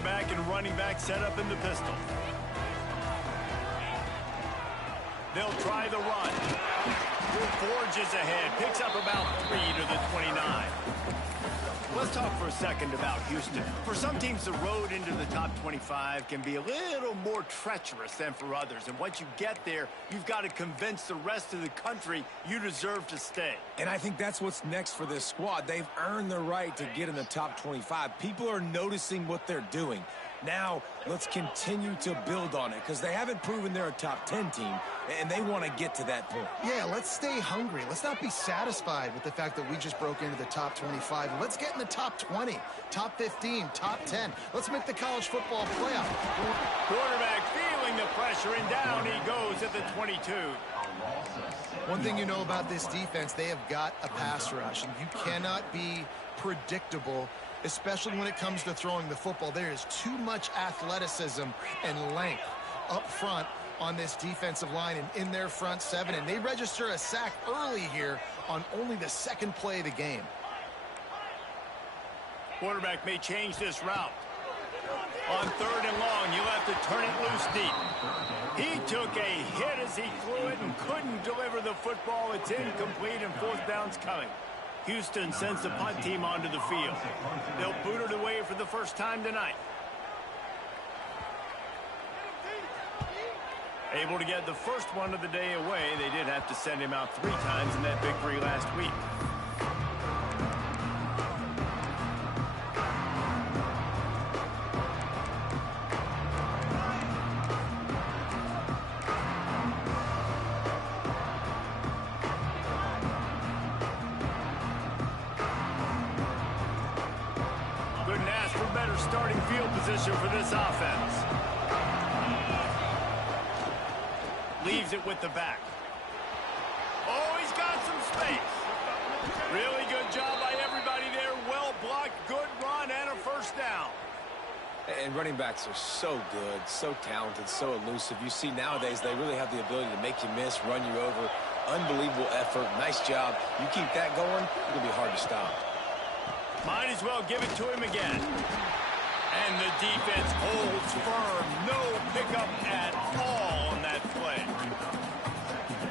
quarterback and running back set up in the pistol. They'll try the run. Forges ahead, picks up about 3 to the 29. Let's talk for a second about Houston. For some teams, the road into the top 25 can be a little more treacherous than for others. And once you get there, you've got to convince the rest of the country you deserve to stay. And I think that's what's next for this squad. They've earned the right to get in the top 25. People are noticing what they're doing. Now, let's continue to build on it because they haven't proven they're a top 10 team, and they want to get to that point. Yeah, let's stay hungry. Let's not be satisfied with the fact that we just broke into the top 25. Let's get in the top 20, top 15, top 10. Let's make the college football playoff. Quarterback feeling the pressure, and down he goes at the 22. One thing you know about this defense, they have got a pass rush, and you cannot be predictable, especially when it comes to throwing the football. There is too much athleticism and length up front on this defensive line and in their front seven, and they register a sack early here on only the second play of the game. Quarterback may change this route. On 3rd and long, you'll have to turn it loose deep. He took a hit as he threw it and couldn't deliver the football. It's incomplete, and 4th down's coming. Houston sends the punt team onto the field. They'll boot it away for the first time tonight. Able to get the first one of the day away. They did have to send him out 3 times in that victory last week. Starting field position for this offense. Leaves it with the back. Oh, he's got some space. Really good job by everybody there. Well blocked, good run, and a first down. And running backs are so good, so talented, so elusive. You see nowadays they really have the ability to make you miss, run you over. Unbelievable effort. Nice job. You keep that going, it'll be hard to stop. Might as well give it to him again. And the defense holds firm. No pickup at all on that play.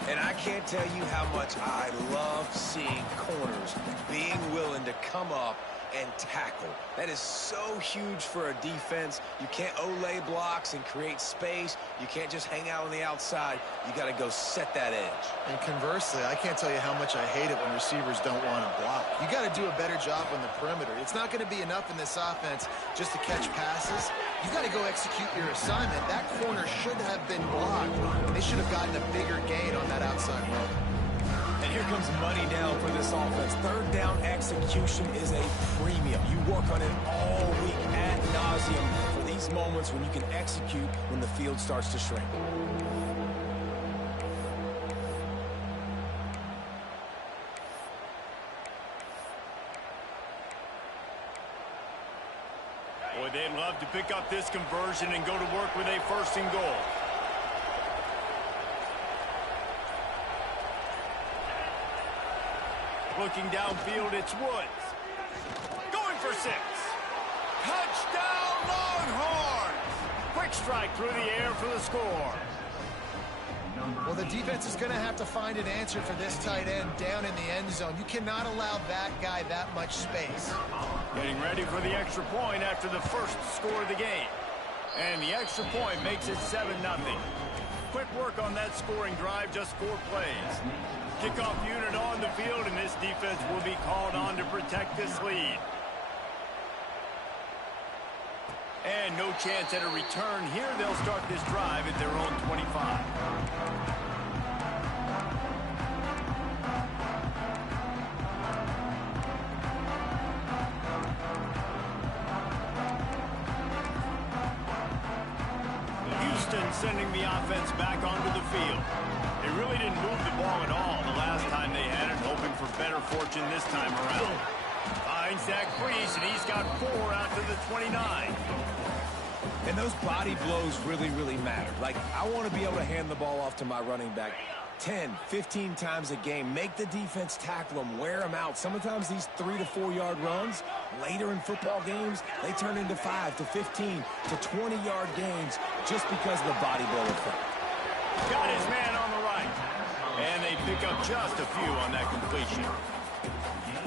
And I can't tell you how much I love seeing corners being willing to come up and tackle. That is so huge for a defense. You can't olay blocks and create space. You can't just hang out on the outside. You got to go set that edge. And conversely, I can't tell you how much I hate it when receivers don't want to block. You got to do a better job on the perimeter. It's not going to be enough in this offense just to catch passes. You got to go execute your assignment. That corner should have been blocked. They should have gotten a bigger gain on that outside run. And here comes money down for this offense. 3rd down execution is a premium. You work on it all week ad nauseum for these moments when you can execute when the field starts to shrink. Boy, they'd love to pick up this conversion and go to work with a 1st and goal. Looking downfield, it's Woods. Going for 6. Touchdown, Longhorns! Quick strike through the air for the score. Well, the defense is going to have to find an answer for this tight end down in the end zone. You cannot allow that guy that much space. Getting ready for the extra point after the first score of the game. And the extra point makes it 7-0. Quick work on that scoring drive, just 4 plays. Kickoff unit on the field, and this defense will be called on to protect this lead. And no chance at a return here. They'll start this drive at their own 25. Houston sending the offense back onto the field. They really didn't move the ball at all the last time they had it, hoping for better fortune this time around. Finds that crease, and he's got 4 out to the 29. And those body blows really, really matter. Like, I want to be able to hand the ball off to my running back 10, 15 times a game. Make the defense tackle them, wear them out. Sometimes these 3 to 4 yard runs, later in football games, they turn into 5 to 15 to 20 yard gains just because of the body blow effect. Got his man on the right. And they pick up just a few on that completion.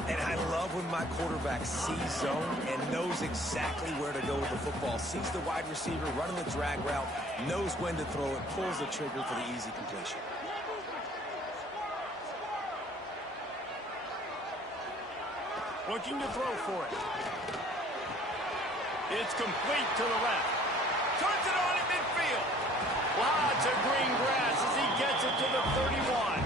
And I love when my quarterback sees zone and knows exactly where to go with the football. Sees the wide receiver running the drag route, knows when to throw it, pulls the trigger for the easy completion. Looking to throw for it. It's complete to the left. Turns it on in midfield. Lots of green grass as he gets it to the 31.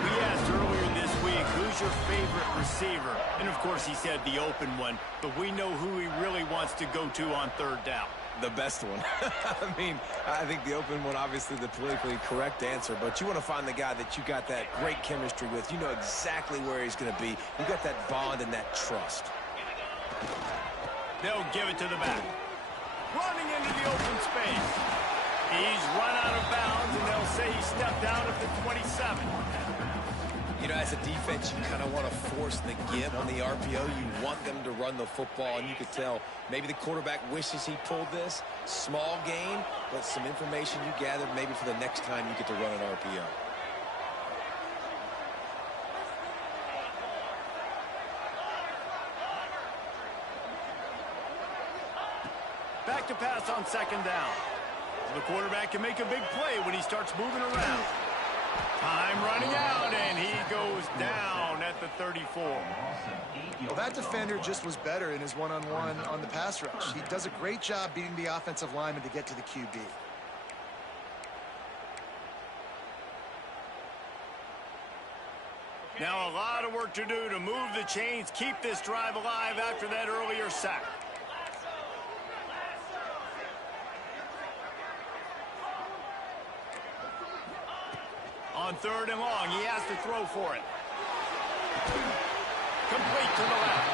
We asked earlier this week, who's your favorite receiver? And, of course, he said the open one, but we know who he really wants to go to on third down. The best one. I mean, I think the open one, obviously the politically correct answer, but you want to find the guy that you got that great chemistry with. You know exactly where he's going to be. You got that bond and that trust. They'll give it to the back. Running into the open space. He's run out of bounds, and they'll say he stepped out at the 27. You know, as a defense, you kind of want to force the give on the RPO. You want them to run the football, and you could tell maybe the quarterback wishes he pulled this. Small gain, but some information you gathered maybe for the next time you get to run an RPO. Back to pass on second down. The quarterback can make a big play when he starts moving around. Time running out, and he goes down at the 34. Well, that defender just was better in his one-on-one on the pass rush. He does a great job beating the offensive lineman to get to the QB. Now a lot of work to do to move the chains, keep this drive alive after that earlier sack. On third and long, he has to throw for it. Complete to the left.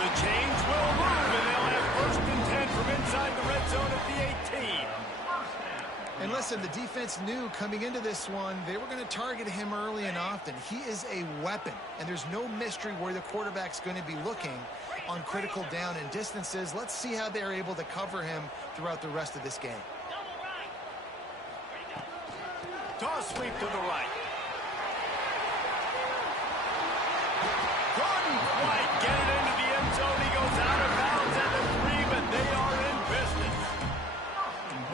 The chains will move, and they'll have first and 10 from inside the red zone at the 18. And listen, the defense knew coming into this one, they were going to target him early and often. He is a weapon, and there's no mystery where the quarterback's going to be looking on critical down and distances. Let's see how they're able to cover him throughout the rest of this game. Toss sweep to the right. Couldn't quite get it into the end zone. He goes out of bounds at the 3, but they are in business.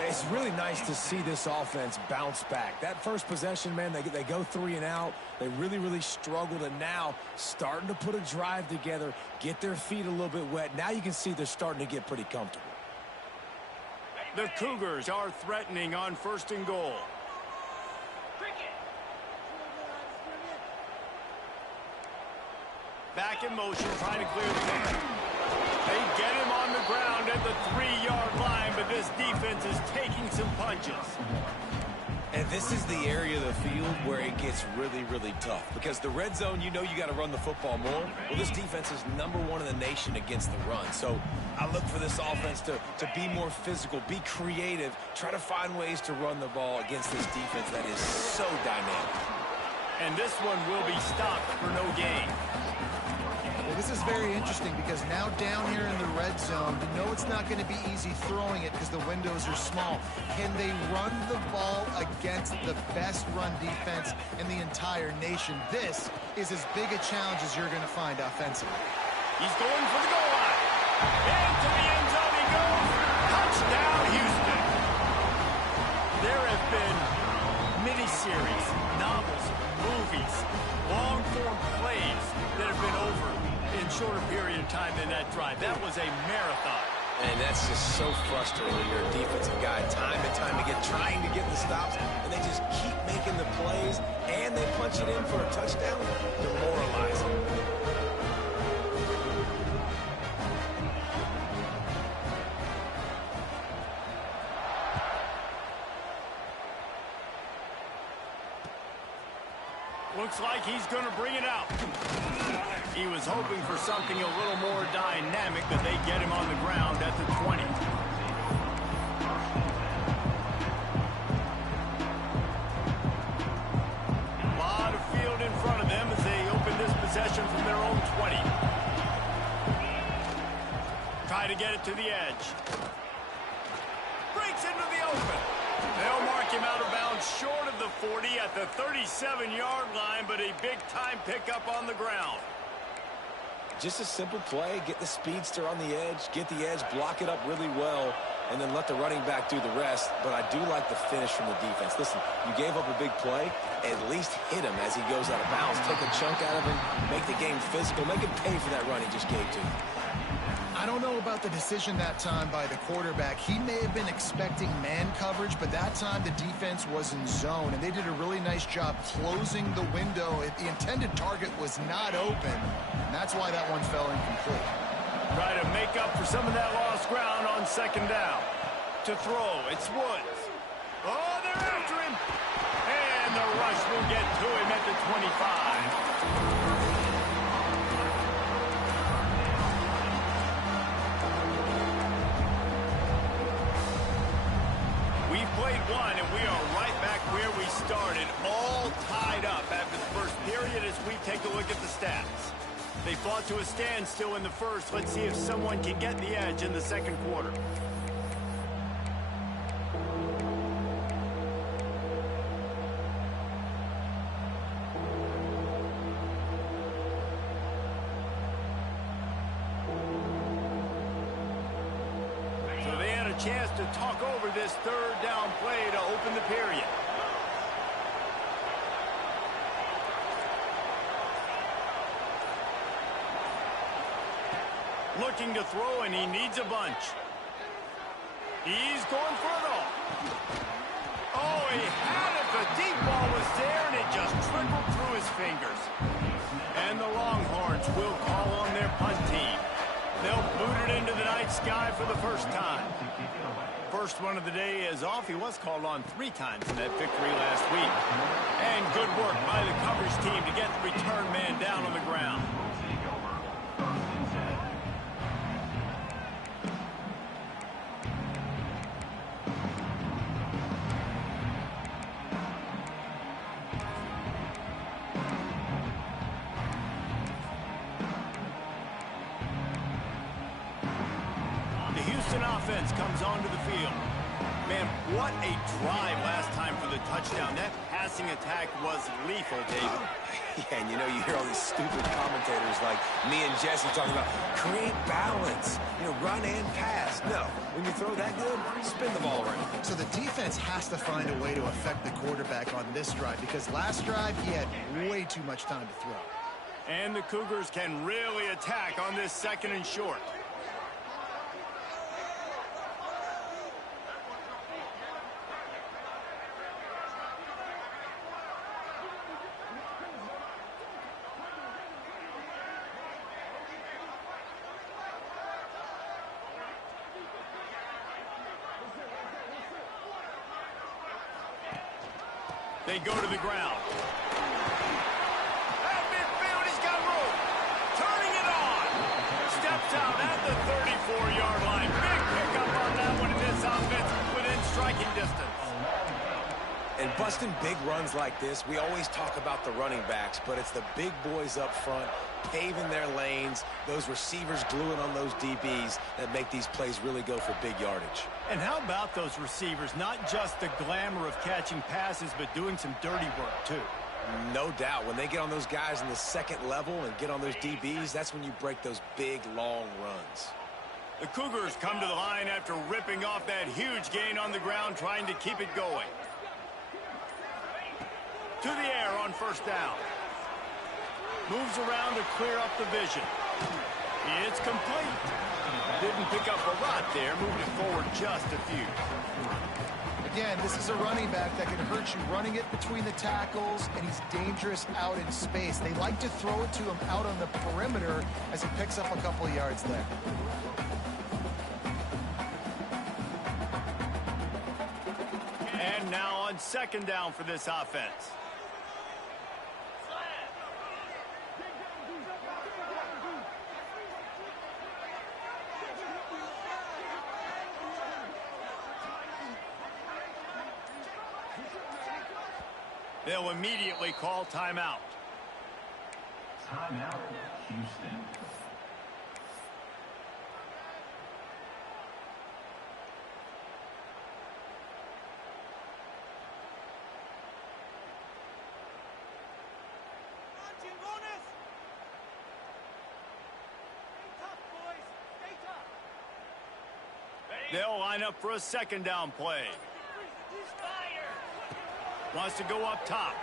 It's really nice to see this offense bounce back. That first possession, man, they go 3 and out. They really struggled, and now starting to put a drive together, get their feet a little bit wet. Now you can see they're starting to get pretty comfortable. The Cougars are threatening on first and goal. Back in motion, trying to clear the path. They get him on the ground at the 3-yard line, but this defense is taking some punches. And this is the area of the field where it gets really tough. Because the red zone, you know you got to run the football more. Well, this defense is #1 in the nation against the run. So I look for this offense to be more physical, be creative, try to find ways to run the ball against this defense that is so dynamic. And this one will be stopped for no gain. Well, this is very interesting because now down here in the red zone, you know it's not going to be easy throwing it because the windows are small. Can they run the ball against the best run defense in the entire nation? This is as big a challenge as you're going to find offensively. He's going for the goal line. Into the end zone he goes. Touchdown, Houston. There have been miniseries, novels, movies, long-form plays that have been over in shorter period of time than that drive. That was a marathon. And that's just so frustrating when you're a defensive guy time and time again trying to get the stops, and they just keep making the plays, and they punch it in for a touchdown. Demoralizing. Looks like he's going to bring it out. He was hoping for something a little more dynamic, but they get him on the ground at the 20. it to the edge. Breaks into the open. They'll mark him out of bounds short of the 40 at the 37-yard line, but a big-time pickup on the ground. Just a simple play. Get the speedster on the edge, get the edge, block it up really well, and then let the running back do the rest. But I do like the finish from the defense. Listen, you gave up a big play. At least hit him as he goes out of bounds. Take a chunk out of him, make the game physical, make him pay for that run he just gave to you. I don't know about the decision that time by the quarterback. He may have been expecting man coverage, but that time the defense was in zone, and they did a really nice job closing the window. The intended target was not open, and that's why that one fell incomplete. Try to make up for some of that lost ground on second down. To throw, it's Woods. Oh, they're after him. And the rush will get to him at the 25. Played one, and we are right back where we started, all tied up after the first period as we take a look at the stats. They fought to a standstill in the first. Let's see if someone can get the edge in the second quarter. Chance to talk over this third down play to open the period. Looking to throw, and he needs a bunch. He's going for it all. Oh, he had it. The deep ball was there, and it just trickled through his fingers. And the Longhorns will call on their punt team. They'll boot it into the night sky for the first time. First one of the day is off. He was called on 3 times in that victory last week. And good work by the coverage team to get the return man down on the ground. Offense comes onto the field. Man, what a drive last time for the touchdown. That passing attack was lethal, David. Yeah, and you know, you hear all these stupid commentators like me and Jesse talking about create balance, run and pass. No, when you throw that good, spin the ball around. So the defense has to find a way to affect the quarterback on this drive, because last drive he had way too much time to throw. And the Cougars can really attack on this second and short. They go to the ground. At midfield, he's got room. Turning it on. Steps out at the 34-yard line. Big pickup on that one in this offense within striking distance. And busting big runs like this, we always talk about the running backs, but it's the big boys up front, paving their lanes, those receivers gluing on those DBs that make these plays really go for big yardage. And how about those receivers? Not just the glamour of catching passes, but doing some dirty work, too. No doubt. When they get on those guys in the second level and get on those DBs, that's when you break those big, long runs. The Cougars come to the line after ripping off that huge gain on the ground, trying to keep it going. To the air on first down. Moves around to clear up the vision. It's complete. Didn't pick up a lot there, moving it forward just a few. Again, this is a running back that can hurt you running it between the tackles, and he's dangerous out in space. They like to throw it to him out on the perimeter as he picks up a couple of yards there. And now on second down for this offense. They'll immediately call timeout. Timeout, Houston. They'll line up for a second down play. Wants to go up top.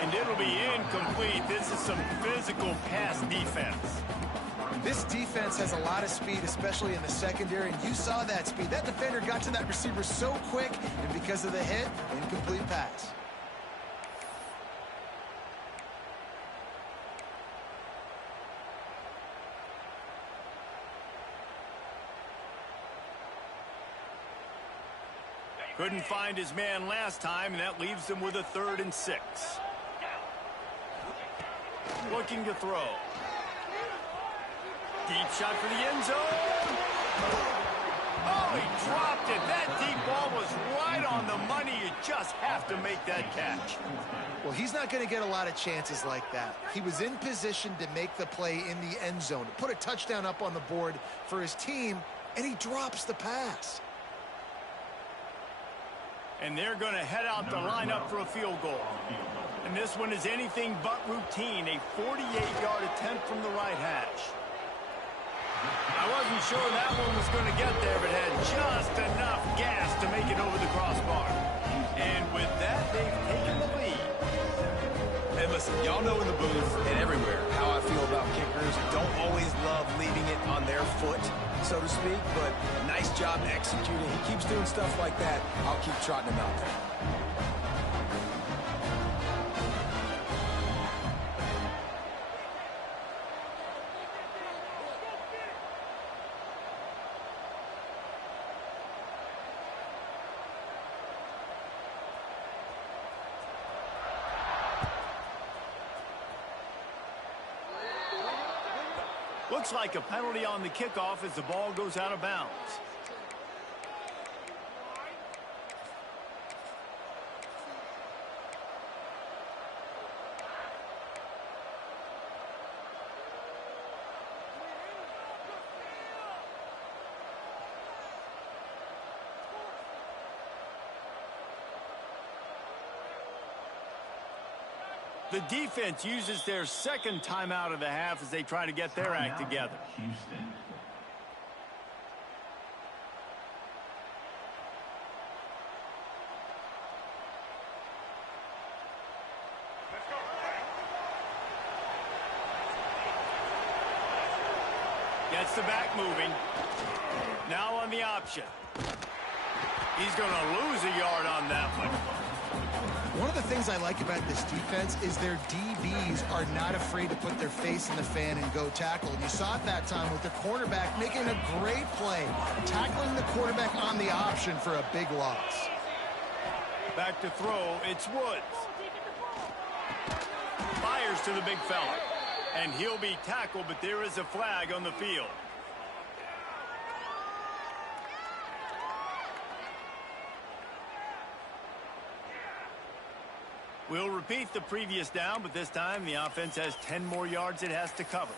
And it'll be incomplete. This is some physical pass defense. This defense has a lot of speed, especially in the secondary, and you saw that speed. That defender got to that receiver so quick, and because of the hit, incomplete pass. Couldn't find his man last time, and that leaves him with a 3rd and 6. Looking to throw. Deep shot for the end zone. Oh, he dropped it. That deep ball was right on the money. You just have to make that catch. Well, he's not going to get a lot of chances like that. He was in position to make the play in the end zone, to put a touchdown up on the board for his team, and he drops the pass. And they're going to head out the lineup for a field goal. And this one is anything but routine. A 48-yard attempt from the right hash. I wasn't sure that one was going to get there, but had just enough gas to make it over the crossbar. And with that, they've taken the lead. And listen, y'all know in the booth and everywhere how I feel about kickers. Don't always love leaving it on their foot, so to speak, but nice job executing. He keeps doing stuff like that. I'll keep trotting him out there. Looks like a penalty on the kickoff as the ball goes out of bounds. The defense uses their second timeout of the half as they try to get their act together. Houston. Gets the back moving. Now on the option. He's going to lose a yard on that one. One of the things I like about this defense is their DBs are not afraid to put their face in the fan and go tackle. And you saw it that time with the quarterback making a great play, tackling the quarterback on the option for a big loss. Back to throw, it's Woods. Fires to the big fella. And he'll be tackled, but there is a flag on the field. We'll repeat the previous down, but this time the offense has 10 more yards it has to cover.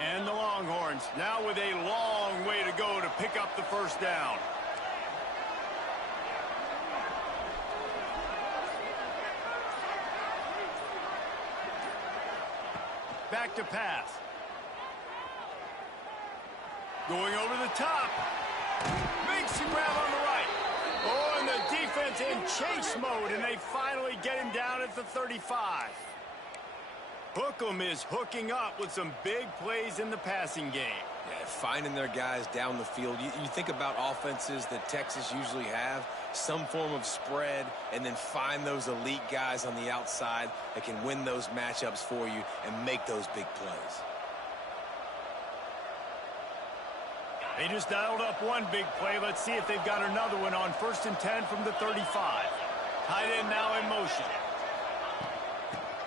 And the Longhorns now with a long way to go to pick up the first down. Back to pass. Going over the top. Makes the grab on the right. Oh, and the defense in chase mode, and they finally get him down at the 35. Hookem is hooking up with some big plays in the passing game. Yeah, finding their guys down the field. You think about offenses that Texas usually have, some form of spread, and then find those elite guys on the outside that can win those matchups for you and make those big plays. They just dialed up one big play. Let's see if they've got another one on 1st and 10 from the 35. Tight end now in motion.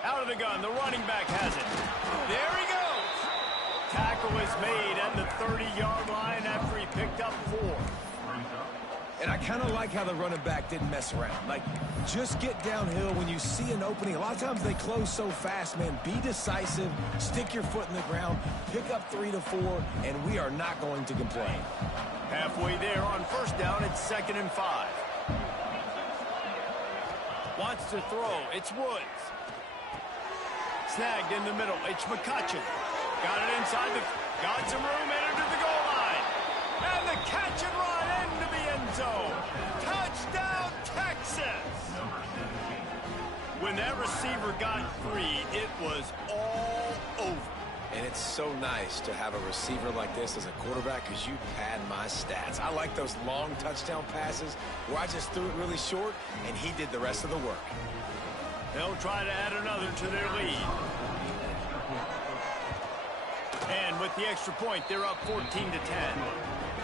Out of the gun, the running back has it. There he goes. Tackle is made at the 30-yard line after he picked up 4. And I kind of like how the running back didn't mess around. Like, just get downhill when you see an opening. A lot of times they close so fast, man. Be decisive, stick your foot in the ground, pick up 3 to 4, and we are not going to complain. Halfway there on first down, it's 2nd and 5. Wants to throw. It's Woods. Snagged in the middle. It's McCutcheon. Got it inside got some room, entered to the goal line. And the catch and run into the end zone. Touchdown, Texas! When that receiver got free, it was all over. And it's so nice to have a receiver like this as a quarterback because you pad my stats. I like those long touchdown passes where I just threw it really short and he did the rest of the work. They'll try to add another to their lead. And with the extra point, they're up 14 to 10.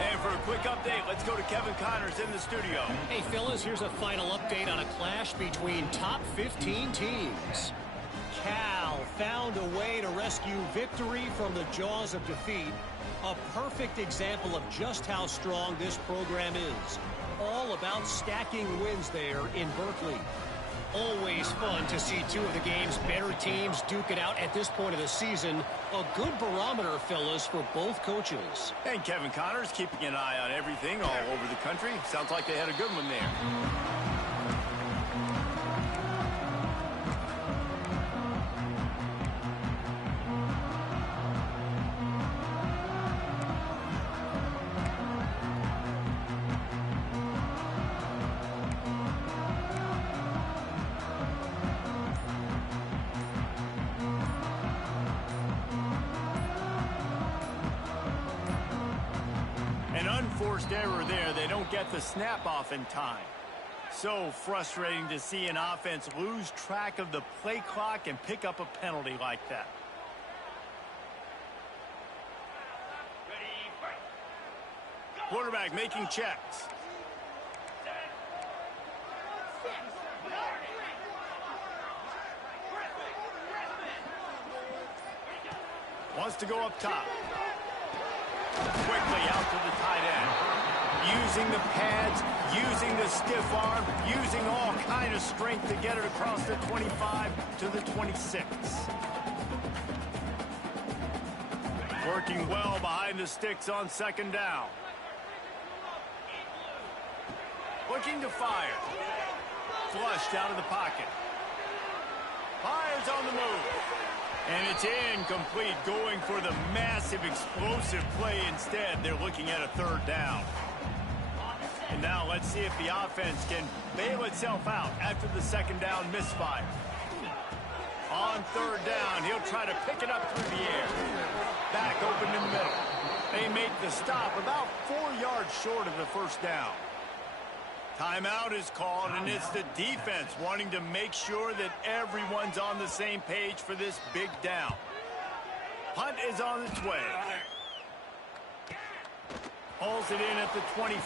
And for a quick update, let's go to Kevin Connors in the studio. Hey, fellas, here's a final update on a clash between top 15 teams. Cal found a way to rescue victory from the jaws of defeat. A perfect example of just how strong this program is. All about stacking wins there in Berkeley. Always fun to see two of the game's better teams duke it out at this point of the season. A good barometer, fellas, for both coaches. And Kevin Connors keeping an eye on everything all over the country. Sounds like they had a good one there. Unforced error there. They don't get the snap off in time. So frustrating to see an offense lose track of the play clock and pick up a penalty like that. Quarterback making checks. Wants to go up top. Quickly out to the tight end. Using the pads, using the stiff arm, using all kind of strength to get it across the 25 to the 26. Working well behind the sticks on 2nd down. Looking to fire. Flushed out of the pocket. Fires on the move. And it's incomplete, going for the massive explosive play instead. They're looking at a 3rd down. And now let's see if the offense can bail itself out after the 2nd down misfire. On 3rd down, he'll try to pick it up through the air. Back open in the middle. They make the stop about 4 yards short of the 1st down. Timeout is called, and it's the defense wanting to make sure that everyone's on the same page for this big down. Punt is on its way. Pulls it in at the 25.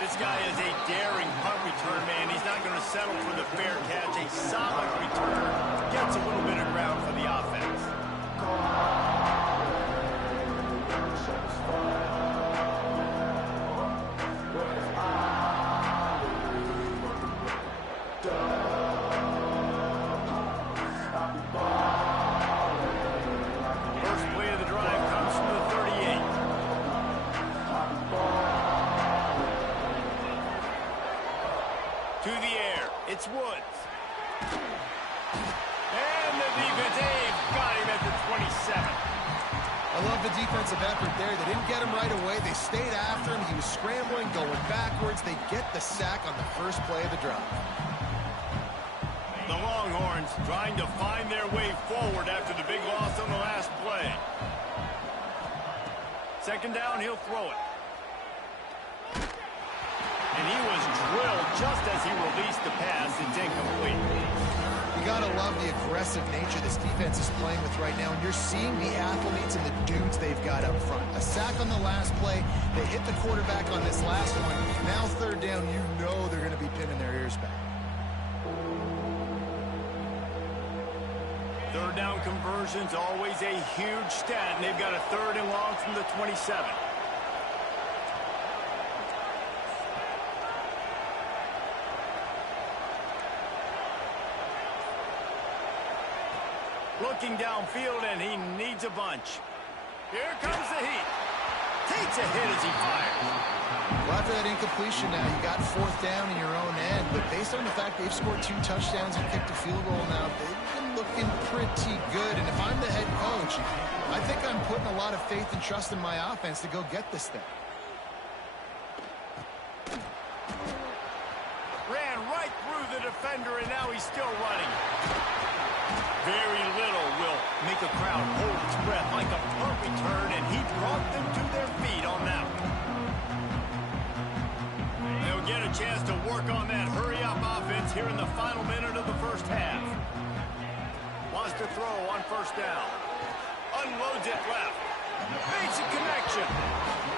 This guy is a daring punt return man. He's not going to settle for the fair catch. A solid return. Gets a little bit of ground for the offense. It's Woods. And the defense got him at the 27. I love the defensive effort there. They didn't get him right away. They stayed after him. He was scrambling, going backwards. They get the sack on the first play of the drive. The Longhorns trying to find their way forward after the big loss on the last play. 2nd down, he'll throw it. And he was drilled just as he released the pass. It's incomplete. You got to love the aggressive nature this defense is playing with right now. And you're seeing the athletes and the dudes they've got up front. A sack on the last play. They hit the quarterback on this last one. Now 3rd down, you know they're going to be pinning their ears back. 3rd down conversion's always a huge stat. And they've got a 3rd and long from the 27. Looking downfield, and he needs a bunch. Here comes the heat. Takes a hit as he fires. Well, after that incompletion now, you got fourth down in your own end. But based on the fact they've scored 2 touchdowns and kicked a field goal now, they've been looking pretty good. And if I'm the head coach, I think I'm putting a lot of faith and trust in my offense to go get this thing. Ran right through the defender, and now he's still running. Very little will make a crowd hold its breath like a punt return, and he brought them to their feet on that one. They'll get a chance to work on that hurry-up offense here in the final minute of the first half. Wants to throw on first down. Unloads it left. Makes a connection.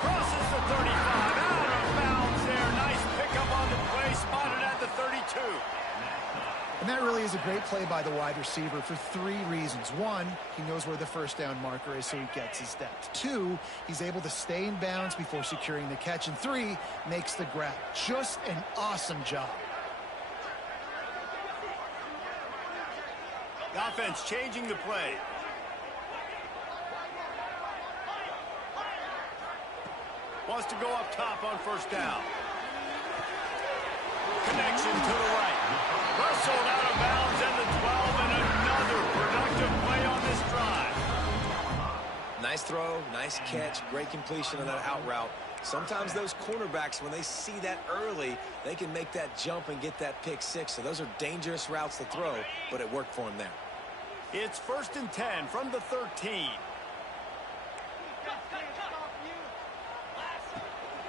Crosses the 35. Out of bounds there. Nice pickup on the play. Spotted at the 32. And that really is a great play by the wide receiver for 3 reasons. 1, he knows where the first down marker is, so he gets his depth. 2, he's able to stay in bounds before securing the catch. And 3, makes the grab. Just an awesome job. The offense changing the play. Wants to go up top on first down. Connection to the right. Wrestled out of bounds at the 12, and another productive play on this drive. Nice throw, nice catch, great completion on that out route. Sometimes those cornerbacks, when they see that early, they can make that jump and get that pick 6. So those are dangerous routes to throw, but it worked for him there. It's 1st and 10 from the 13.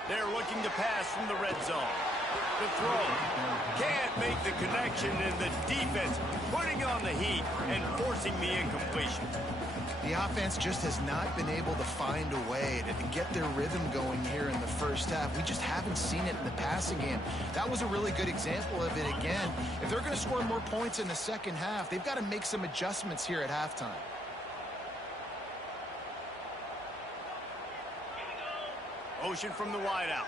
They're looking to pass from the red zone. The throw. Can't make the connection, and the defense putting on the heat and forcing the incompletion. The offense just has not been able to find a way to get their rhythm going here in the first half. We just haven't seen it in the passing game. That was a really good example of it again. If they're going to score more points in the second half, they've got to make some adjustments here at halftime. Motion from the wideout.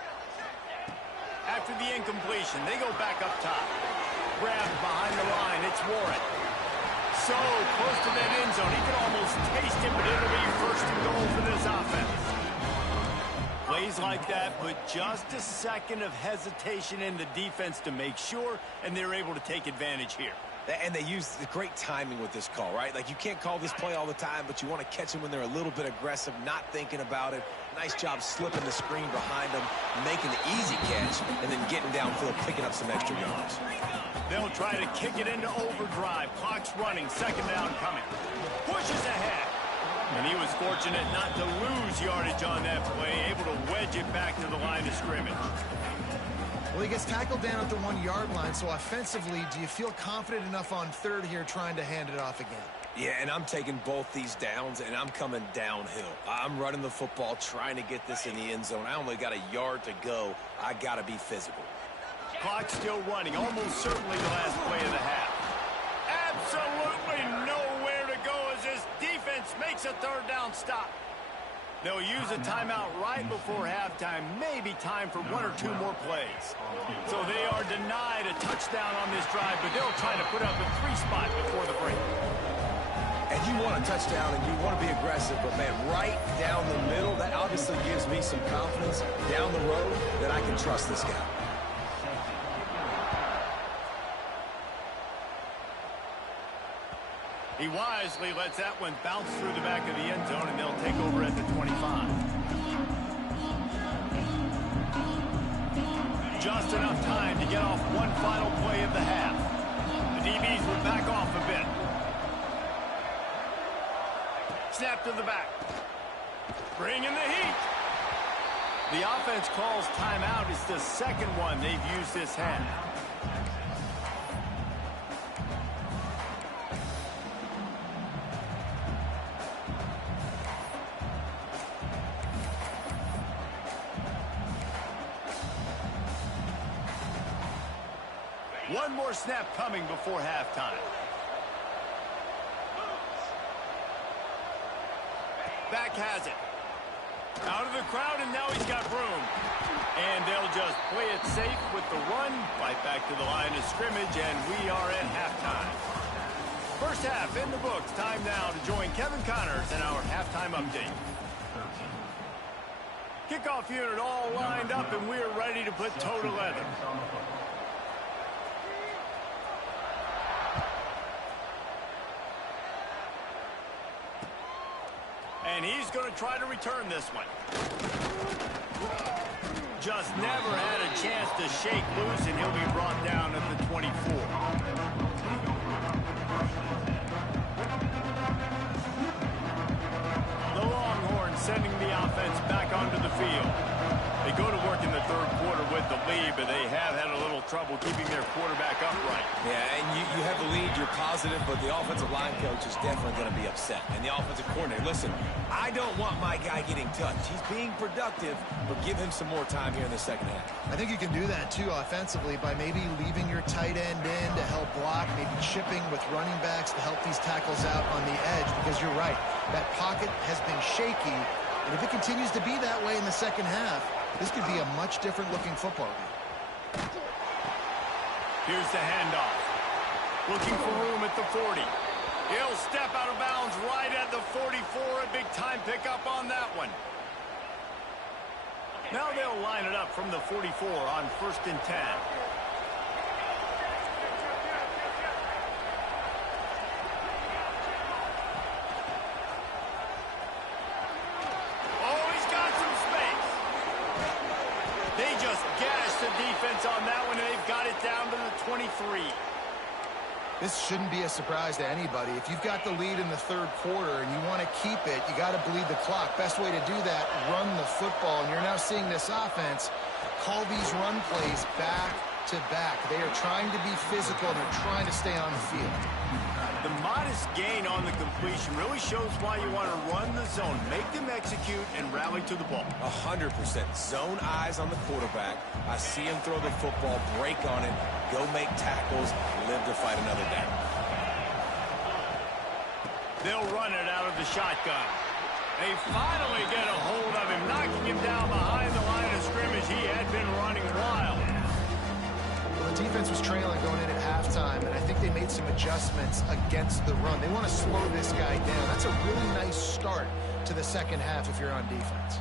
After the incompletion, they go back up top. Grabbed behind the line, it's Warren. So close to that end zone, he can almost taste it, but it'll be 1st and goal for this offense. Plays like that, but just a second of hesitation in the defense to make sure, and they're able to take advantage here. And they use the great timing with this call, right? Like, you can't call this play all the time, but you want to catch them when they're a little bit aggressive, not thinking about it. Nice job slipping the screen behind them, making the easy catch, and then getting downfield, picking up some extra yards. They'll try to kick it into overdrive. Clock's running, 2nd down coming. Pushes ahead. And he was fortunate not to lose yardage on that play, able to wedge it back to the line of scrimmage. Well, he gets tackled down at the 1-yard line, so offensively, do you feel confident enough on 3rd here trying to hand it off again? Yeah, and I'm taking both these downs, and I'm coming downhill. I'm running the football, trying to get this in the end zone. I only got a yard to go. I got to be physical. Clock still running, almost certainly the last play of the half. Absolutely nowhere to go as this defense makes a 3rd down stop. They'll use a timeout right before halftime, maybe time for 1 or 2 more plays. So they are denied a touchdown on this drive, but they'll try to put up a 3 spot before the break. And you want a touchdown and you want to be aggressive, but man, right down the middle, that obviously gives me some confidence down the road that I can trust this guy. He wisely lets that one bounce through the back of the end zone, and they'll take over at the 25. Just enough time to get off one final play of the half. The DBs will back off a bit. Snap to the back. Bringing the heat. The offense calls timeout. It's the 2nd one they've used this half. One more snap coming before halftime. Back has it. Out of the crowd, and now he's got room. And they'll just play it safe with the run. Right back to the line of scrimmage, and we are at halftime. First half in the books. Time now to join Kevin Connors in our halftime update. Kickoff unit all lined up, and we're ready to put toe to leather. And he's going to try to return this one. Just never had a chance to shake loose, and he'll be brought down at the 24. The Longhorns sending the offense back onto the field. They go to work in the third quarter with the lead, but they have had a little trouble keeping their quarterback upright. Yeah, and you have the lead, you're positive, but the offensive line coach is definitely going to be upset. And the offensive coordinator, listen, I don't want my guy getting touched. He's being productive, but give him some more time here in the second half. I think you can do that, too, offensively, by maybe leaving your tight end in to help block, maybe chipping with running backs to help these tackles out on the edge, because you're right, that pocket has been shaky, and if it continues to be that way in the second half, this could be a much different-looking football game. Here's the handoff. Looking for room at the 40. He'll step out of bounds right at the 44. A big-time pickup on that one. Now they'll line it up from the 44 on 1st and 10. On that one, and they've got it down to the 23. This shouldn't be a surprise to anybody. If you've got the lead in the third quarter and you want to keep it, you got to bleed the clock. Best way to do that, run the football. And you're now seeing this offense call these run plays back to back. They are trying to be physical, and they're trying to stay on the field. The modest gain on the completion really shows why you want to run the zone, make them execute, and rally to the ball. 100%. Zone eyes on the quarterback. I see him throw the football, break on it, go make tackles, live to fight another day. They'll run it out of the shotgun. They finally get a hold of him, knocking him down behind the line of scrimmage. He had been running wild. Well, the defense was trailing going in at halftime, and I think they made some adjustments against the run. They want to slow this guy down. That's a really nice start to the second half if you're on defense.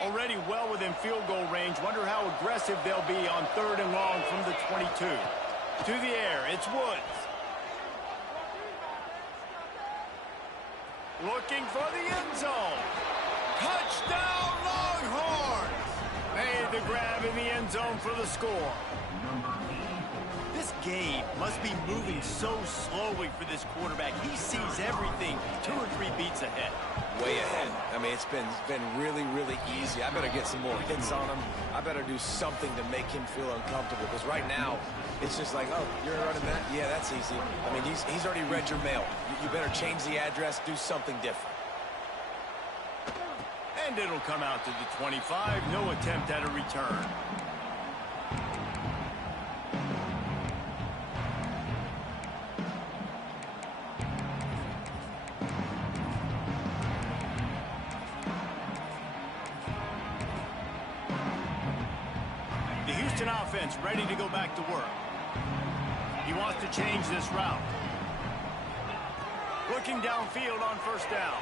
Already well within field goal range. Wonder how aggressive they'll be on 3rd and long from the 22. To the air, it's Woods. Looking for the end zone. Touchdown, Longhorns! Made the grab in the end zone for the score. This game must be moving so slowly for this quarterback. He sees everything 2 or 3 beats ahead. Way ahead. I mean, it's been really, really easy. I better get some more hits on him. I better do something to make him feel uncomfortable, because right now, it's just like, oh, you're running that? Yeah, that's easy. I mean, he's already read your mail. You better change the address, do something different. And it'll come out to the 25. No attempt at a return. The Houston offense ready to go back to work. He wants to change this route. Looking downfield on 1st down.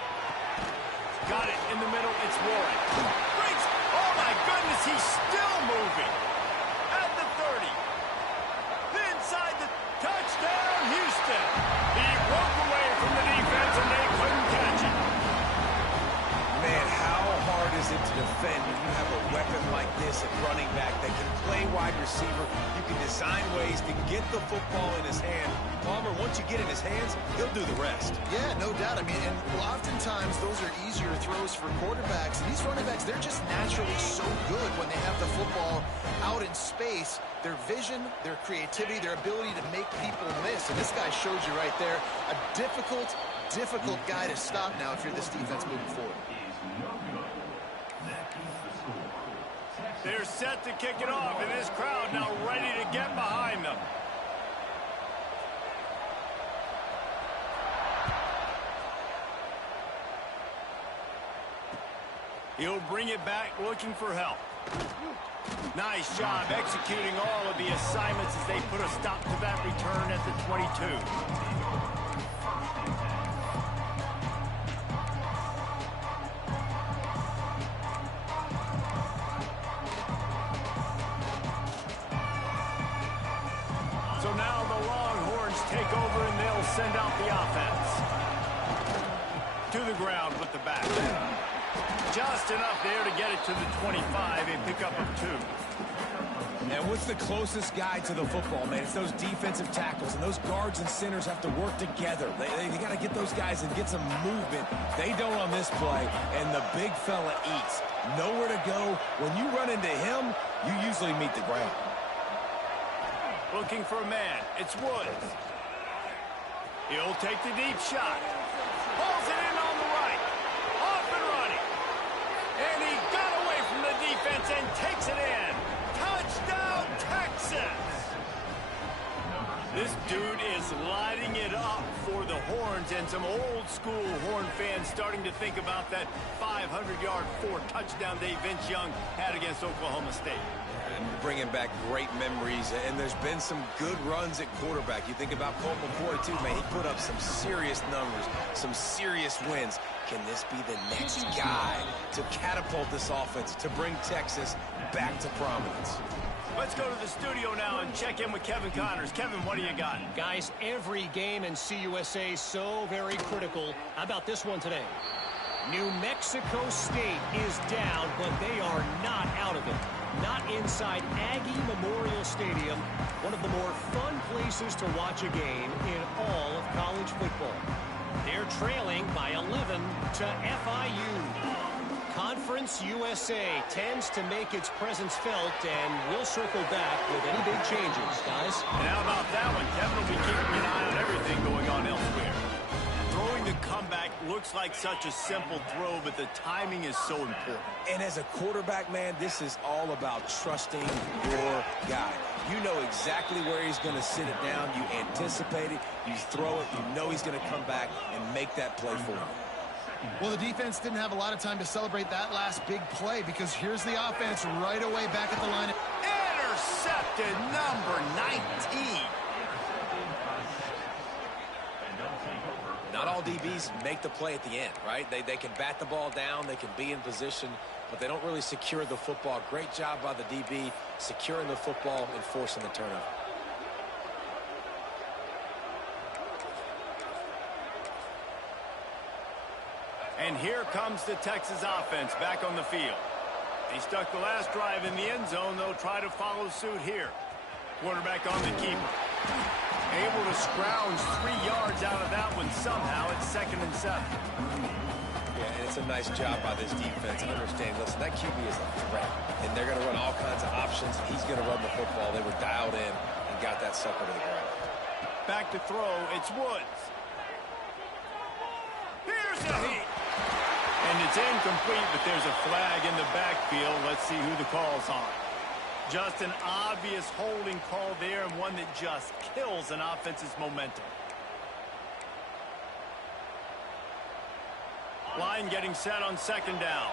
Got it in the middle. It's Warren. Breaks. Oh, my goodness. He's still moving. At the 30. Inside the touchdown, Houston. He broke away from the defense, and they couldn't catch it. Man, how hard is it to defend when you have a weapon like this at running back that can play wide receiver? You can design ways to get the football in his hand. Palmer, once you get in his hands, he'll do the rest. Yeah, no doubt. I mean, and oftentimes those are easier throws for quarterbacks. And these running backs, they're just naturally so good when they have the football out in space. Their vision, their creativity, their ability to make people miss. And this guy showed you right there a difficult guy to stop now if you're this defense moving forward. They're set to kick it off, and this crowd now ready to get behind them. He'll bring it back looking for help. Nice job executing all of the assignments as they put a stop to that return at the 22. So now the Longhorns take over and they'll send out the offense. To the ground with the back. Just enough there to get it to the 25, a pickup of 2. And what's the closest guy to the football, man? It's those defensive tackles, and those guards and centers have to work together. They got to get those guys and get some movement. They don't on this play, and the big fella eats. Nowhere to go. When you run into him, you usually meet the ground. Looking for a man. It's Woods. He'll take the deep shot. Pulls it in on the right. Off and running. And he got away from the defense and takes it in. Touchdown, Texas! This dude is lighting it up for the Horns, and some old-school Horn fans starting to think about that 500-yard, 4-touchdown day Vince Young had against Oklahoma State. And bringing back great memories, and there's been some good runs at quarterback. You think about Colt McCoy, too, man. He put up some serious numbers, some serious wins. Can this be the next guy to catapult this offense, to bring Texas back to prominence? Let's go to the studio now and check in with Kevin Connors. Kevin, what do you got? Guys, every game in CUSA is so very critical. How about this one today? New Mexico State is down, but they are not out of it. Not inside Aggie Memorial Stadium, one of the more fun places to watch a game in all of college football. They're trailing by 11 to FIU. Conference USA tends to make its presence felt, and we'll circle back with any big changes, guys. And how about that one? Kevin will be keeping an eye on everything going on elsewhere. Throwing the comeback looks like such a simple throw, but the timing is so important. And as a quarterback, man, this is all about trusting your guy. You know exactly where he's going to sit it down. You anticipate it. You throw it. You know he's going to come back and make that play for you. Well, the defense didn't have a lot of time to celebrate that last big play, because here's the offense right away back at the line. Intercepted, number 19. Not all DBs make the play at the end, right? They can bat the ball down, they can be in position, but they don't really secure the football. Great job by the DB securing the football and forcing the turnover. And here comes the Texas offense back on the field. They stuck the last drive in the end zone. They'll try to follow suit here. Quarterback on the keeper. Able to scrounge 3 yards out of that one somehow. It's 2nd and 7. Yeah, and it's a nice job by this defense. Understand, listen, that QB is a threat, and they're going to run all kinds of options. He's going to run the football. They were dialed in and got that sucker to the ground. Back to throw. It's Woods. Here's a hit. And it's incomplete, but there's a flag in the backfield. Let's see who the call's on. Just an obvious holding call there, and one that just kills an offense's momentum. Line getting set on 2nd down.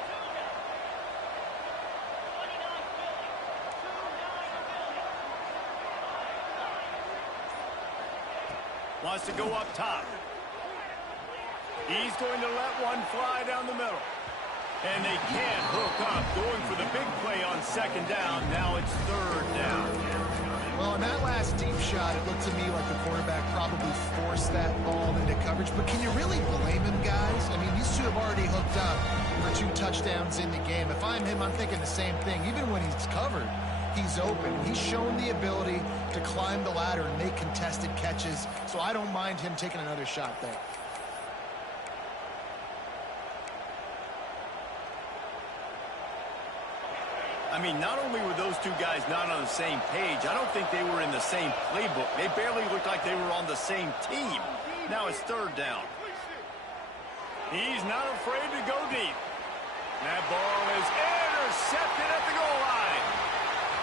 Wants to go up top. He's going to let one fly down the middle. And they can't hook up. Going for the big play on 2nd down. Now it's 3rd down. Well, in that last deep shot, it looked to me like the quarterback probably forced that ball into coverage. But can you really blame him, guys? I mean, these two have already hooked up for 2 touchdowns in the game. If I'm him, I'm thinking the same thing. Even when he's covered, he's open. He's shown the ability to climb the ladder and make contested catches. So I don't mind him taking another shot there. I mean, not only were those two guys not on the same page, I don't think they were in the same playbook. They barely looked like they were on the same team. Now it's 3rd down. He's not afraid to go deep. That ball is intercepted at the goal line.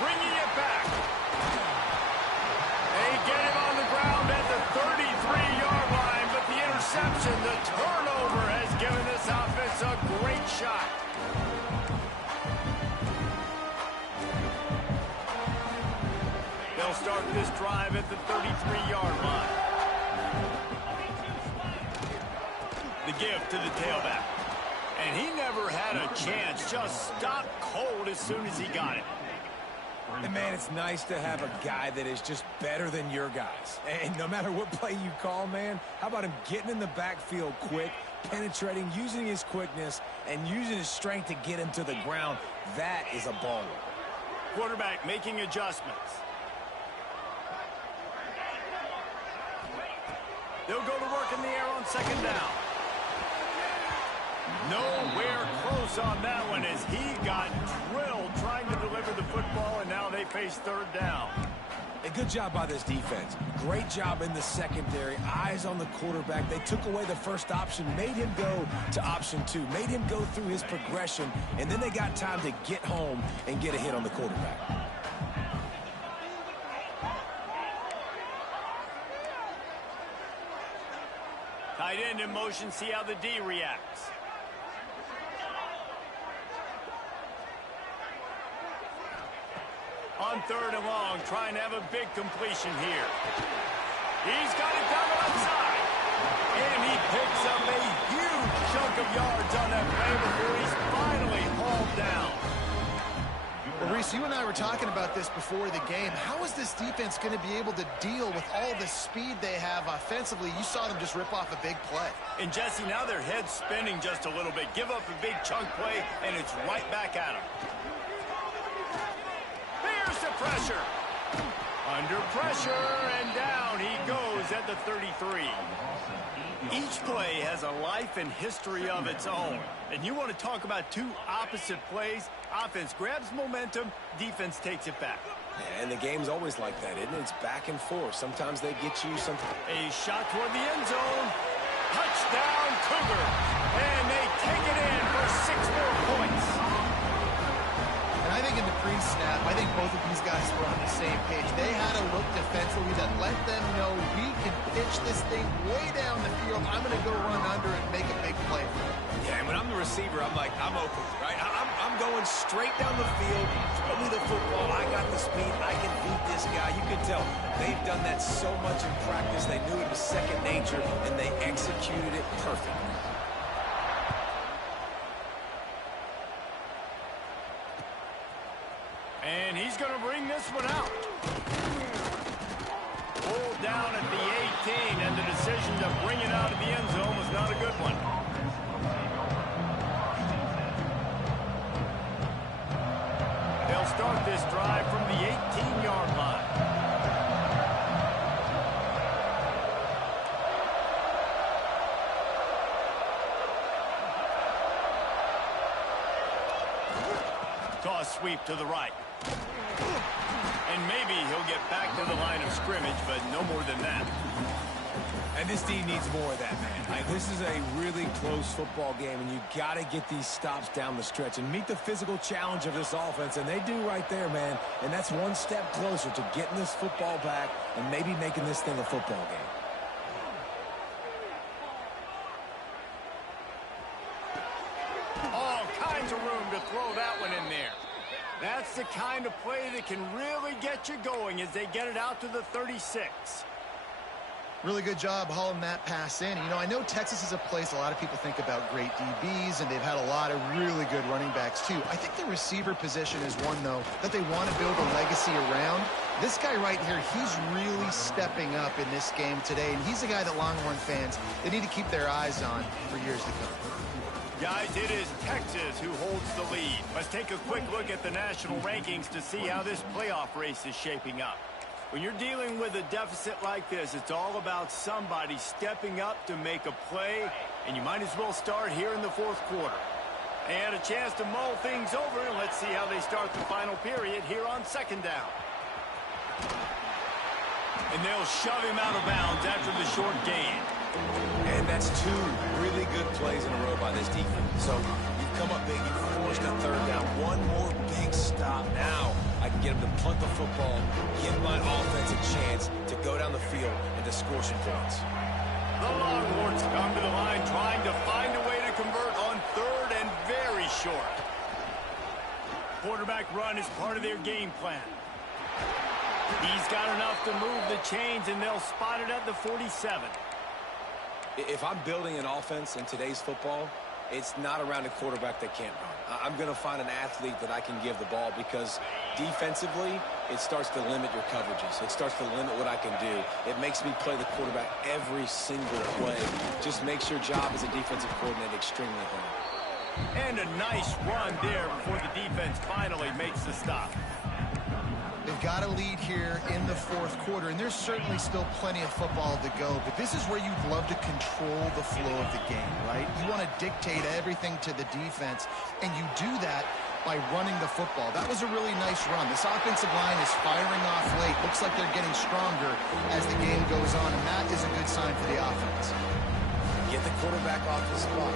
Bringing it back. They get him on the ground at the 33-yard line, but the interception, the turnover, has given this offense a great shot. start this drive at the 33-yard line. The give to the tailback. And he never had a chance. Just stopped cold as soon as he got it. And, man, it's nice to have a guy that is just better than your guys. And no matter what play you call, man, how about him getting in the backfield quick, penetrating, using his quickness, and using his strength to get him to the ground? That is a baller. Quarterback making adjustments. They'll go to work in the air on second down. Nowhere close on that one as he got drilled trying to deliver the football, and now they face third down. A good job by this defense. Great job in the secondary. Eyes on the quarterback. They took away the first option, made him go to option 2, made him go through his progression, and then they got time to get home and get a hit on the quarterback. Tight end in motion, see how the D reacts. On third and long, trying to have a big completion here. He's got it down the left side. And he picks up a huge chunk of yards on that play before he's finally hauled down. Well, Reese, you and I were talking about this before the game. How is this defense going to be able to deal with all the speed they have offensively? You saw them just rip off a big play. And, Jesse, now their head's spinning just a little bit. Give up a big chunk play, and it's right back at them. Here's the pressure. Under pressure, and down he goes at the 33. Each play has a life and history of its own. And you want to talk about two opposite plays. Offense grabs momentum, defense takes it back. And the game's always like that, isn't it? It's back and forth. Sometimes they get you, sometimes. A shot toward the end zone. Touchdown, Cougars. And they take it in for 6 more points. And I think in the pre-snap, I think both of these guys were on the same page. They had a look defensively that let them know we can pitch this thing way down the field. I'm going to go run under and make a big play for it. Yeah, and when I'm the receiver, I'm like, I'm open, right? I'm going straight down the field. Throw me the football. I got the speed. I can beat this guy. You can tell they've done that so much in practice. They knew it was second nature, and they executed it perfectly. And he's going to bring this one out. Pulled down at the 18, and the decision to bring it out of the end zone was not a good one. They'll start this drive from the 18-yard line. Toss sweep to the right. And maybe he'll get back to the line of scrimmage, but no more than that. And this team needs more of that, man. Like, this is a really close football game, and you got to get these stops down the stretch and meet the physical challenge of this offense, and they do right there, man. And that's one step closer to getting this football back and maybe making this thing a football game. All kinds of room to throw that one in there. That's the kind of play that can really get you going as they get it out to the 36. Really good job hauling that pass in. You know, I know Texas is a place a lot of people think about great DBs, and they've had a lot of really good running backs, too. I think the receiver position is one, though, that they want to build a legacy around. This guy right here, he's really stepping up in this game today, and he's a guy that Longhorn fans, they need to keep their eyes on for years to come. Guys, it is Texas who holds the lead. Let's take a quick look at the national rankings to see how this playoff race is shaping up. When you're dealing with a deficit like this, it's all about somebody stepping up to make a play, and you might as well start here in the fourth quarter. And a chance to mull things over, and let's see how they start the final period here on second down. And they'll shove him out of bounds after the short gain. And that's two really good plays in a row by this defense. So you've come up big, you've forced a third down. One more big stop. Now I can get them to punt the football, give my offense a chance to go down the field and to score some points. The Longhorns come to the line trying to find a way to convert on third and very short. Quarterback run is part of their game plan. He's got enough to move the chains, and they'll spot it at the 47. If I'm building an offense in today's football, it's not around a quarterback that can't run. I'm going to find an athlete that I can give the ball because defensively, it starts to limit your coverages. It starts to limit what I can do. It makes me play the quarterback every single play. Just makes your job as a defensive coordinator extremely hard. And a nice run there before the defense finally makes the stop. They've got a lead here in the fourth quarter, and there's certainly still plenty of football to go, but this is where you'd love to control the flow of the game, right? You want to dictate everything to the defense, and you do that by running the football. That was a really nice run. This offensive line is firing off late. Looks like they're getting stronger as the game goes on, and that is a good sign for the offense. Get the quarterback off the spot.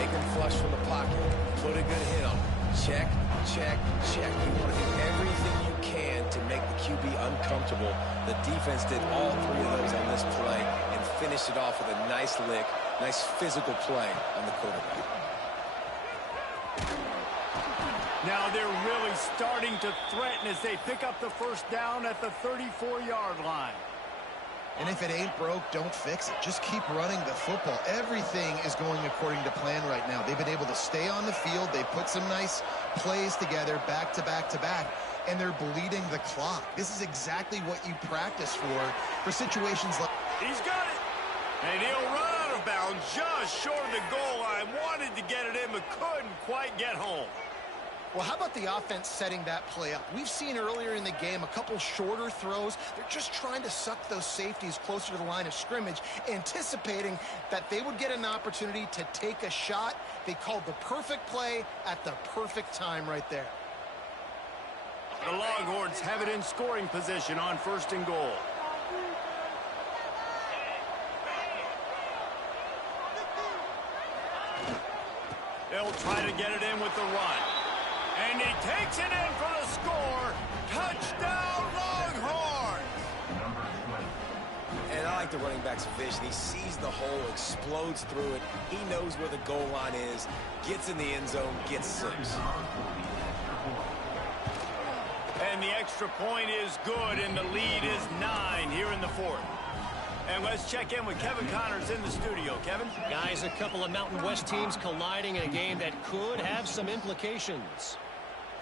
Make him flush from the pocket. Put a good hit on him. Check, check, check. You want to do everything you can to make the QB uncomfortable. The defense did all three of those on this play and finished it off with a nice lick, nice physical play on the quarterback. Now they're really starting to threaten as they pick up the first down at the 34-yard line. And if it ain't broke, don't fix it. Just keep running the football. Everything is going according to plan right now. They've been able to stay on the field. They put some nice plays together back to back to back, and they're bleeding the clock. This is exactly what you practice for situations like... He's got it. And he'll run out of bounds just short of the goal line. Wanted to get it in, but couldn't quite get home. Well, how about the offense setting that play up? We've seen earlier in the game a couple shorter throws. They're just trying to suck those safeties closer to the line of scrimmage, anticipating that they would get an opportunity to take a shot. They called the perfect play at the perfect time right there. The Longhorns have it in scoring position on 1st and goal. They'll try to get it in with the run. And he takes it in for the score. Touchdown, Longhorns! And I like the running back's vision. He sees the hole, explodes through it. He knows where the goal line is, gets in the end zone, gets 6. And the extra point is good, and the lead is 9 here in the 4th. And let's check in with Kevin Connors in the studio. Kevin? Guys, a couple of Mountain West teams colliding in a game that could have some implications.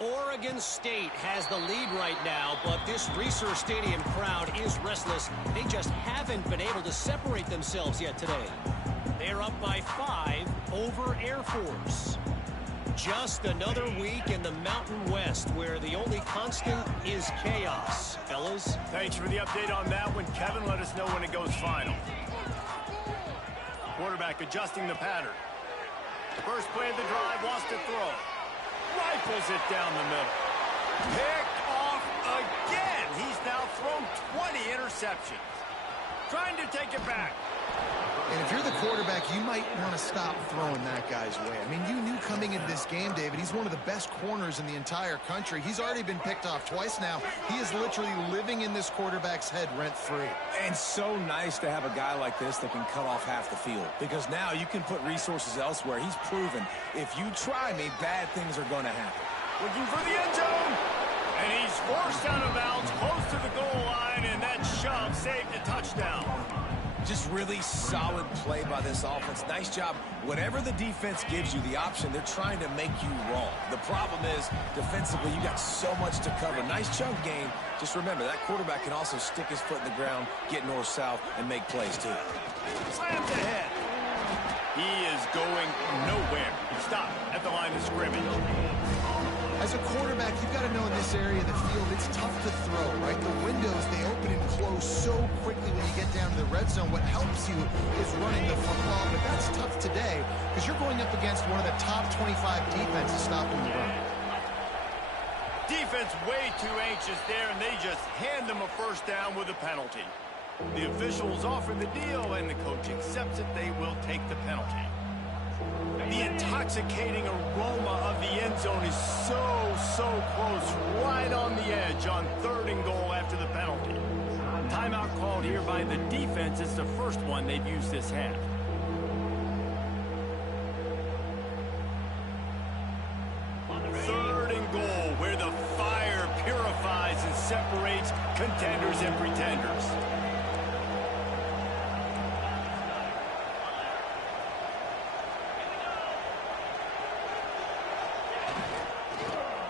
Oregon State has the lead right now, but this Reser Stadium crowd is restless. They just haven't been able to separate themselves yet today. They're up by 5 over Air Force. Just another week in the Mountain West where the only constant is chaos. Fellas? Thanks for the update on that one, Kevin. Let us know when it goes final. Quarterback adjusting the pattern. First play of the drive, wants to throw. Rifles it down the middle. Picked off again. He's now thrown 20 interceptions. Trying to take it back. And if you're the quarterback, you might want to stop throwing that guy's way. I mean, you knew coming into this game, David, he's one of the best corners in the entire country. He's already been picked off twice now. He is literally living in this quarterback's head rent-free. And so nice to have a guy like this that can cut off half the field. Because now you can put resources elsewhere. He's proven, if you try me, bad things are going to happen. Looking for the end zone. And he's forced out of bounds close to the goal line, and that shove saved a touchdown. Just really solid play by this offense. Nice job. Whatever the defense gives you the option, they're trying to make you wrong. The problem is, defensively, you got so much to cover. Nice chunk game. Just remember, that quarterback can also stick his foot in the ground, get north-south, and make plays, too. Slams ahead. He is going nowhere. Stop at the line of scrimmage. As a quarterback, you've got to know in this area of the field, it's tough to throw, right? The windows, they open and close so quickly when you get down to the red zone. What helps you is running the football, but that's tough today because you're going up against one of the top 25 defenses stopping the run. Defense way too anxious there, and they just hand them a first down with a penalty. The officials offer the deal, and the coach accepts it. They will take the penalty. The intoxicating aroma of the end zone is so close, right on the edge on 3rd and goal after the penalty. Timeout called here by the defense. It's the first one they've used this half. On 3rd and goal, where the fire purifies and separates contenders and pretenders.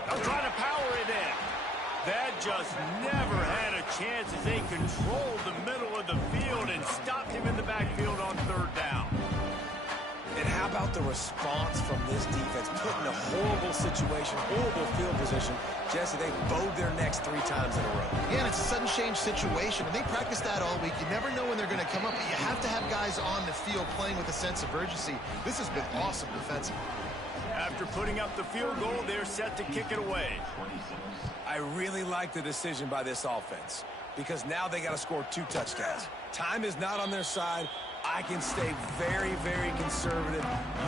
They're trying to power it in. That just never had a chance as they controlled the middle of the field and stopped him in the backfield on third down. And how about the response from this defense? Put in a horrible situation, horrible field position. Jesse, they bowed their necks 3 times in a row. Yeah, and it's a sudden change situation, and they practice that all week. You never know when they're going to come up, but you have to have guys on the field playing with a sense of urgency. This has been awesome defensively. After putting up the field goal, they're set to kick it away. I really like the decision by this offense because now they got to score 2 touchdowns. Time is not on their side. I can stay very, very conservative,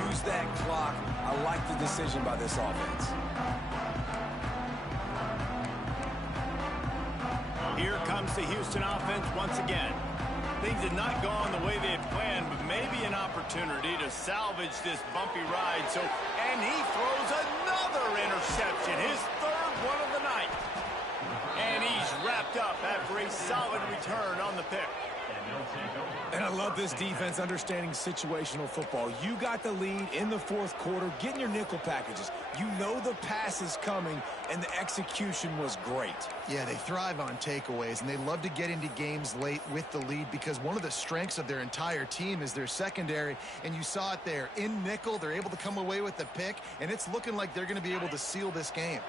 use that clock. I like the decision by this offense. Here comes the Houston offense once again. Things had not gone the way they had planned, but maybe an opportunity to salvage this bumpy ride. And he throws another interception, his 3rd one of the night. And he's wrapped up after a solid return on the pick. And I love this defense understanding situational football. You got the lead in the 4th quarter, getting your nickel packages. You know the pass is coming, and the execution was great. Yeah, they thrive on takeaways, and they love to get into games late with the lead because one of the strengths of their entire team is their secondary, and you saw it there. In nickel, they're able to come away with the pick, and it's looking like they're going to be able to seal this game.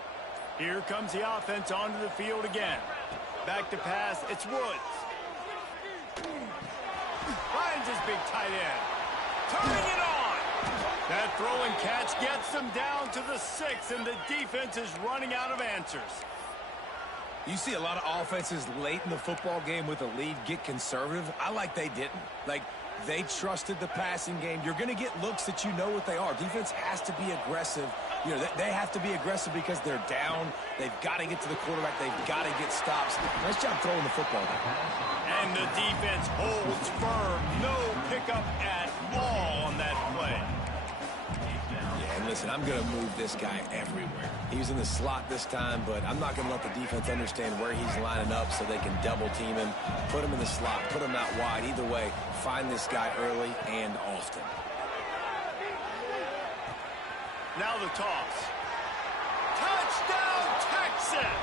Here comes the offense onto the field again. Back to pass, it's Woods. Finds his big tight end. Turning it on. That throw and catch gets them down to the 6, and the defense is running out of answers. You see a lot of offenses late in the football game with a lead get conservative. I like they didn't. Like, they trusted the passing game. You're going to get looks that you know what they are. Defense has to be aggressive. You know, they have to be aggressive because they're down. They've got to get to the quarterback. They've got to get stops. Nice job throwing the football. And the defense holds firm. No pickup at all on that play. Yeah, and listen, I'm going to move this guy everywhere. He was in the slot this time, but I'm not going to let the defense understand where he's lining up so they can double team him, put him in the slot, put him out wide. Either way, find this guy early and often. Now the toss. Touchdown, Texas!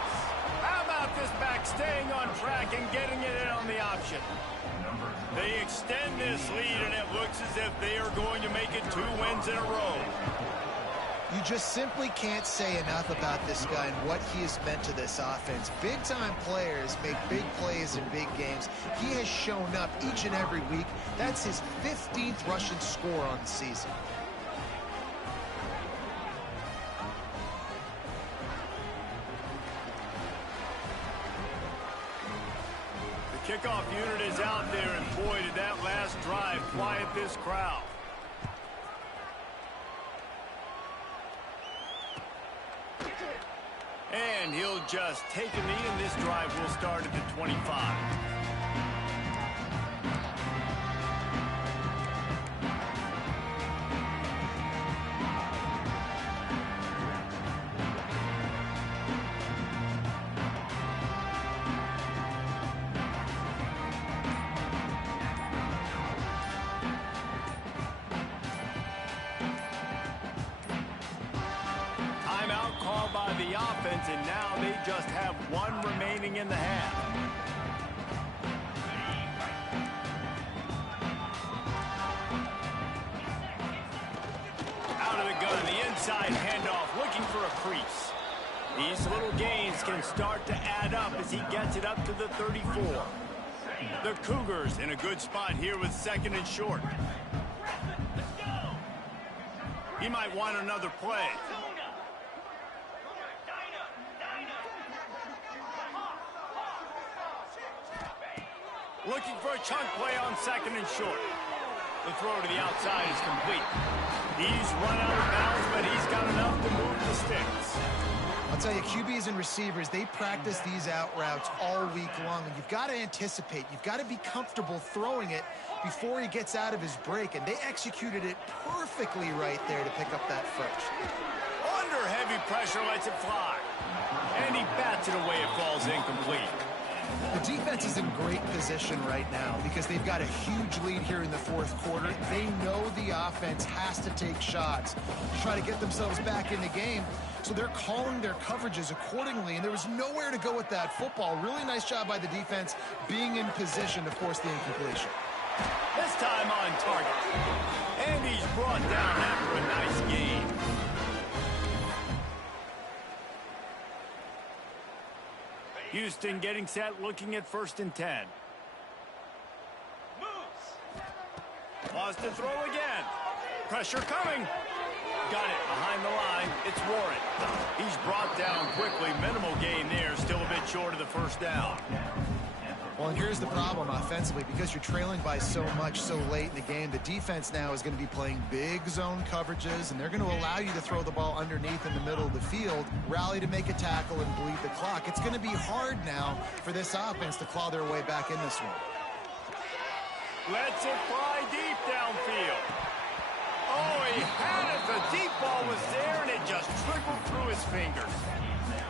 How about this back staying on track and getting it in on the option? They extend this lead, and it looks as if they are going to make it 2 wins in a row. You just simply can't say enough about this guy and what he has meant to this offense. Big-time players make big plays in big games. He has shown up each and every week. That's his 15th rushing score on the season. The kickoff unit is out there, and boy, did that last drive quiet this crowd. And he'll just take a knee, and this drive will start at the 25. By the offense, and now they just have 1 remaining in the half. Out of the gun, the inside handoff, looking for a crease. These little gains can start to add up as he gets it up to the 34. The Cougars in a good spot here with 2nd and short. He might want another play. Looking for a chunk play on 2nd and short. The throw to the outside is complete. He's run out of bounds, but he's got enough to move the sticks. I'll tell you, QBs and receivers, they practice these out routes all week long, and you've got to anticipate. You've got to be comfortable throwing it before he gets out of his break, and they executed it perfectly right there to pick up that first. Under heavy pressure, lets it fly. And he bats it away. It falls incomplete. The defense is in great position right now because they've got a huge lead here in the fourth quarter. They know the offense has to take shots to try to get themselves back in the game. So they're calling their coverages accordingly, and there was nowhere to go with that football. Really nice job by the defense being in position to force the incompletion. This time on target. And he's brought down after a nice gain. Houston getting set, looking at 1st and 10. Wants to throw again. Pressure coming. Got it behind the line. It's Warren. He's brought down quickly. Minimal gain there. Still a bit short of the first down. Well, and here's the problem offensively. Because you're trailing by so much so late in the game, the defense now is going to be playing big zone coverages, and they're going to allow you to throw the ball underneath in the middle of the field, rally to make a tackle, and bleed the clock. It's going to be hard now for this offense to claw their way back in this one. Lets it fly deep downfield. Oh, he had it. The deep ball was there, and it just trickled through his fingers.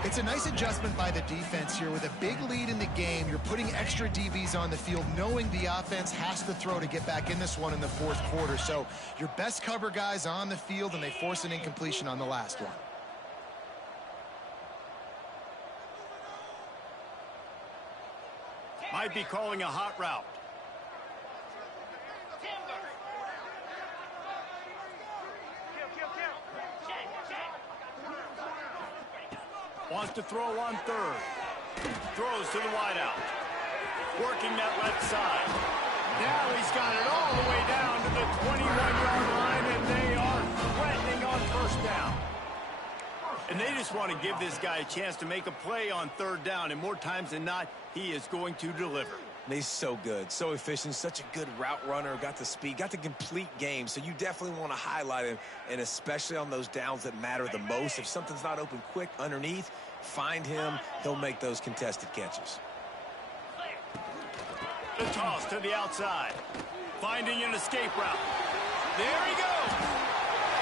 It's a nice adjustment by the defense here. With a big lead in the game, you're putting extra DBs on the field, knowing the offense has to throw to get back in this one in the fourth quarter. So your best cover guys on the field, and they force an incompletion on the last one. Might be calling a hot route. Wants to throw on 3rd. Throws to the wideout. Working that left side. Now he's got it all the way down to the 21-yard line, and they are threatening on 1st down. And they just want to give this guy a chance to make a play on 3rd down, and more times than not, he is going to deliver. He's so good, so efficient, such a good route runner, got the speed, got the complete game, so you definitely want to highlight him, and especially on those downs that matter the most. If something's not open quick underneath, find him. He'll make those contested catches. The toss to the outside. Finding an escape route. There he goes.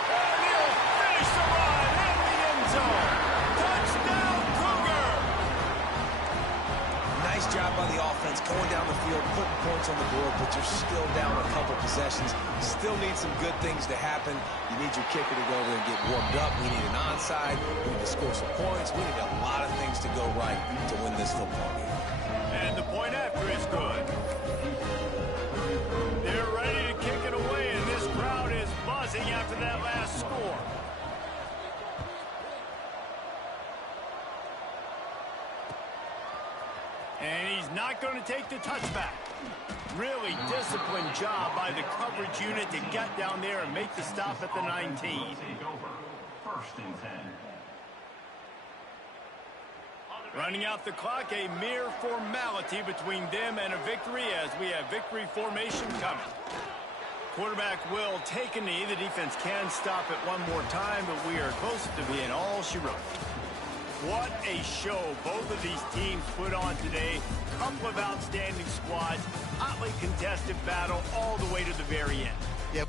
And he'll finish the run in the end zone. Touchdown, Cougar! Nice job by the offense going down the field, putting points on the board, but you're still down a couple possessions. Still need some good things to happen. You need your kicker to go over and get warmed up. We need an onside. We need to score some points. We need a lot of things to go right to win this football game. And the point after is good. They're ready to kick it away, and this crowd is buzzing after that last score. And he's not going to take the touchback. Really disciplined job by the coverage unit to get down there and make the stop at the 19. 1st and 10. Running out the clock, a mere formality between them and a victory as we have victory formation coming. Quarterback will take a knee. The defense can stop it one more time, but we are close to being all she wrote. What a show both of these teams put on today. Couple of outstanding squads, hotly contested battle all the way to the very end. Yep.